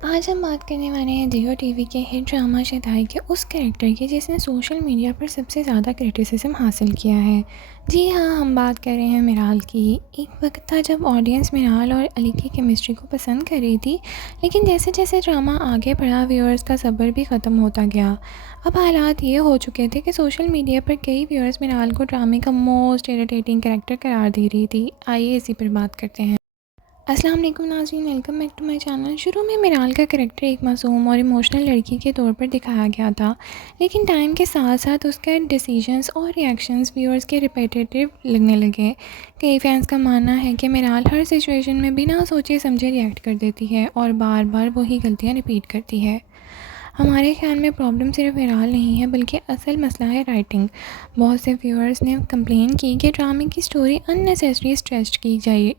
आज हम बात करने वाले हैं जियो टीवी के हिट ड्रामा शदाई के उस कैरेक्टर की जिसने सोशल मीडिया पर सबसे ज़्यादा क्रिटिसिज्म हासिल किया है। जी हाँ, हम बात कर रहे हैं मिराल की। एक वक्त था जब ऑडियंस मिराल और अली की केमिस्ट्री को पसंद कर रही थी, लेकिन जैसे जैसे ड्रामा आगे बढ़ा व्यूअर्स का सब्र भी ख़त्म होता गया। अब हालात ये हो चुके थे कि सोशल मीडिया पर कई व्यूअर्स मिराल को ड्रामे का मोस्ट इरिटेटिंग कैरेक्टर करार दे रही थी। आइए इसी पर बात करते हैं। अस्सलाम वालेकुम नाज़रीन, welcome back to my channel. शुरू में मिराल का करैक्टर एक मासूम और इमोशनल लड़की के तौर पर दिखाया गया था, लेकिन टाइम के साथ साथ उसका डिसीजंस और रिएक्शंस व्यूअर्स के रिपीटेटिव लगने लगे। कई फैंस का मानना है कि मिराल हर सिचुएशन में बिना सोचे समझे रिएक्ट कर देती है और बार बार वही गलतियाँ रिपीट करती है। हमारे ख्याल में प्रॉब्लम सिर्फ मिराल नहीं है, बल्कि असल मसला है राइटिंग। बहुत से व्यूअर्स ने कंप्लेन की कि ड्रामे की स्टोरी अननेसेसरी स्ट्रेच की जाए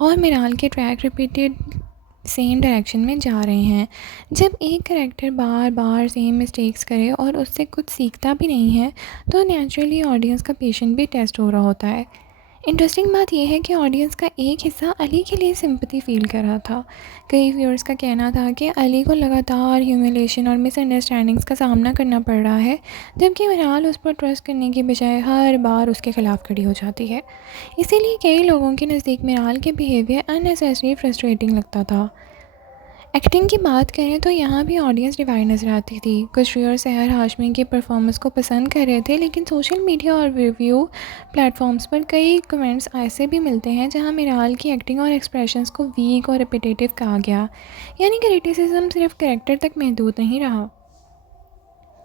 और मिराल के ट्रैक रिपीटेड सेम डायरेक्शन में जा रहे हैं। जब एक करैक्टर बार बार सेम मिस्टेक्स करे और उससे कुछ सीखता भी नहीं है, तो नेचुरली ऑडियंस का पेशेंस भी टेस्ट हो रहा होता है। इंटरेस्टिंग बात यह है कि ऑडियंस का एक हिस्सा अली के लिए सिंपैथी फ़ील कर रहा था। कई व्यूअर्स का कहना था कि अली को लगातार ह्यूमिलेशन और मिसअंडरस्टैंडिंग्स का सामना करना पड़ रहा है, जबकि मिराल उस पर ट्रस्ट करने के बजाय हर बार उसके ख़िलाफ़ खड़ी हो जाती है। इसीलिए कई लोगों के नज़दीक मिराल के बिहेवियर अननेसेसरी फ्रस्ट्रेटिंग लगता था। एक्टिंग की बात करें तो यहाँ भी ऑडियंस डिवाइड नज़र आती थी। कुछ व्यूअर सहर हाशमी के परफॉर्मेंस को पसंद कर रहे थे, लेकिन सोशल मीडिया और रिव्यू प्लेटफॉर्म्स पर कई कमेंट्स ऐसे भी मिलते हैं जहाँ मिराल की एक्टिंग और एक्सप्रेशंस को वीक और रिपीटेटिव कहा गया। यानी कि क्रिटिसिज्म सिर्फ कैरेक्टर तक महदूद नहीं रहा।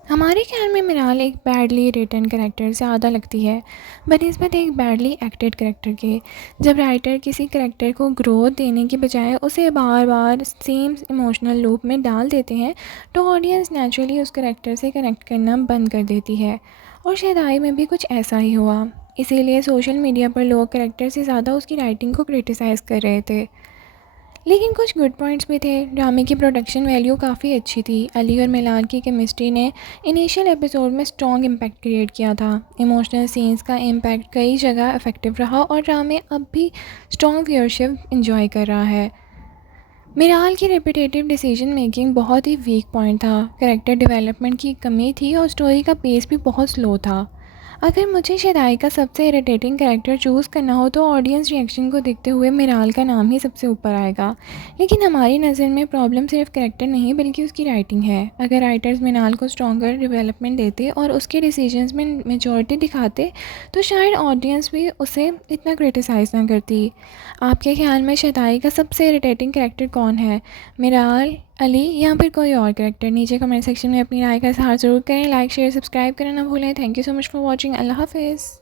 हमारे ख्याल में मिराल एक बैडली रिटन कैरेक्टर ज़्यादा लगती है बनिस्बत एक बैडली एक्टेड कैरेक्टर के। जब राइटर किसी कैरेक्टर को ग्रोथ देने के बजाय उसे बार बार सेम इमोशनल लूप में डाल देते हैं, तो ऑडियंस नेचुरली उस कैरेक्टर से कनेक्ट करना बंद कर देती है। और शदाई में भी कुछ ऐसा ही हुआ। इसीलिए सोशल मीडिया पर लोग कैरेक्टर से ज़्यादा उसकी राइटिंग को क्रिटिसाइज़ कर रहे थे। लेकिन कुछ गुड पॉइंट्स भी थे। ड्रामे की प्रोडक्शन वैल्यू काफ़ी अच्छी थी। अली और मिलान की केमिस्ट्री ने इनिशियल एपिसोड में स्ट्रॉन्ग इम्पैक्ट क्रिएट किया था। इमोशनल सीन्स का इम्पैक्ट कई जगह इफेक्टिव रहा और ड्रामे अब भी स्ट्रॉन्ग व्यूअरशिप इंजॉय कर रहा है। मिराल की रिपीटेटिव डिसीजन मेकिंग बहुत ही वीक पॉइंट था। कैरेक्टर डेवलपमेंट की कमी थी और स्टोरी का पेस भी बहुत स्लो था। अगर मुझे शदाई का सबसे इरिटेटिंग कैरेक्टर चूज़ करना हो तो ऑडियंस रिएक्शन को देखते हुए मिराल का नाम ही सबसे ऊपर आएगा। लेकिन हमारी नज़र में प्रॉब्लम सिर्फ कैरेक्टर नहीं, बल्कि उसकी राइटिंग है। अगर राइटर्स मिराल को स्ट्रॉन्गर डेवलपमेंट देते और उसके डिसीजंस में मेजॉरिटी दिखाते, तो शायद ऑडियंस भी उसे इतना क्रिटिसाइज़ ना करती। आपके ख्याल में शदाई का सबसे इरिटेटिंग कैरेक्टर कौन है, मिराल, अली या फिर कोई और कैरेक्टर? नीचे कमेंट सेक्शन में अपनी राय का इज़हार ज़रूर करें। लाइक शेयर सब्सक्राइब करना ना भूलें। Thank you so much for watching. अल्लाह हाफिज़।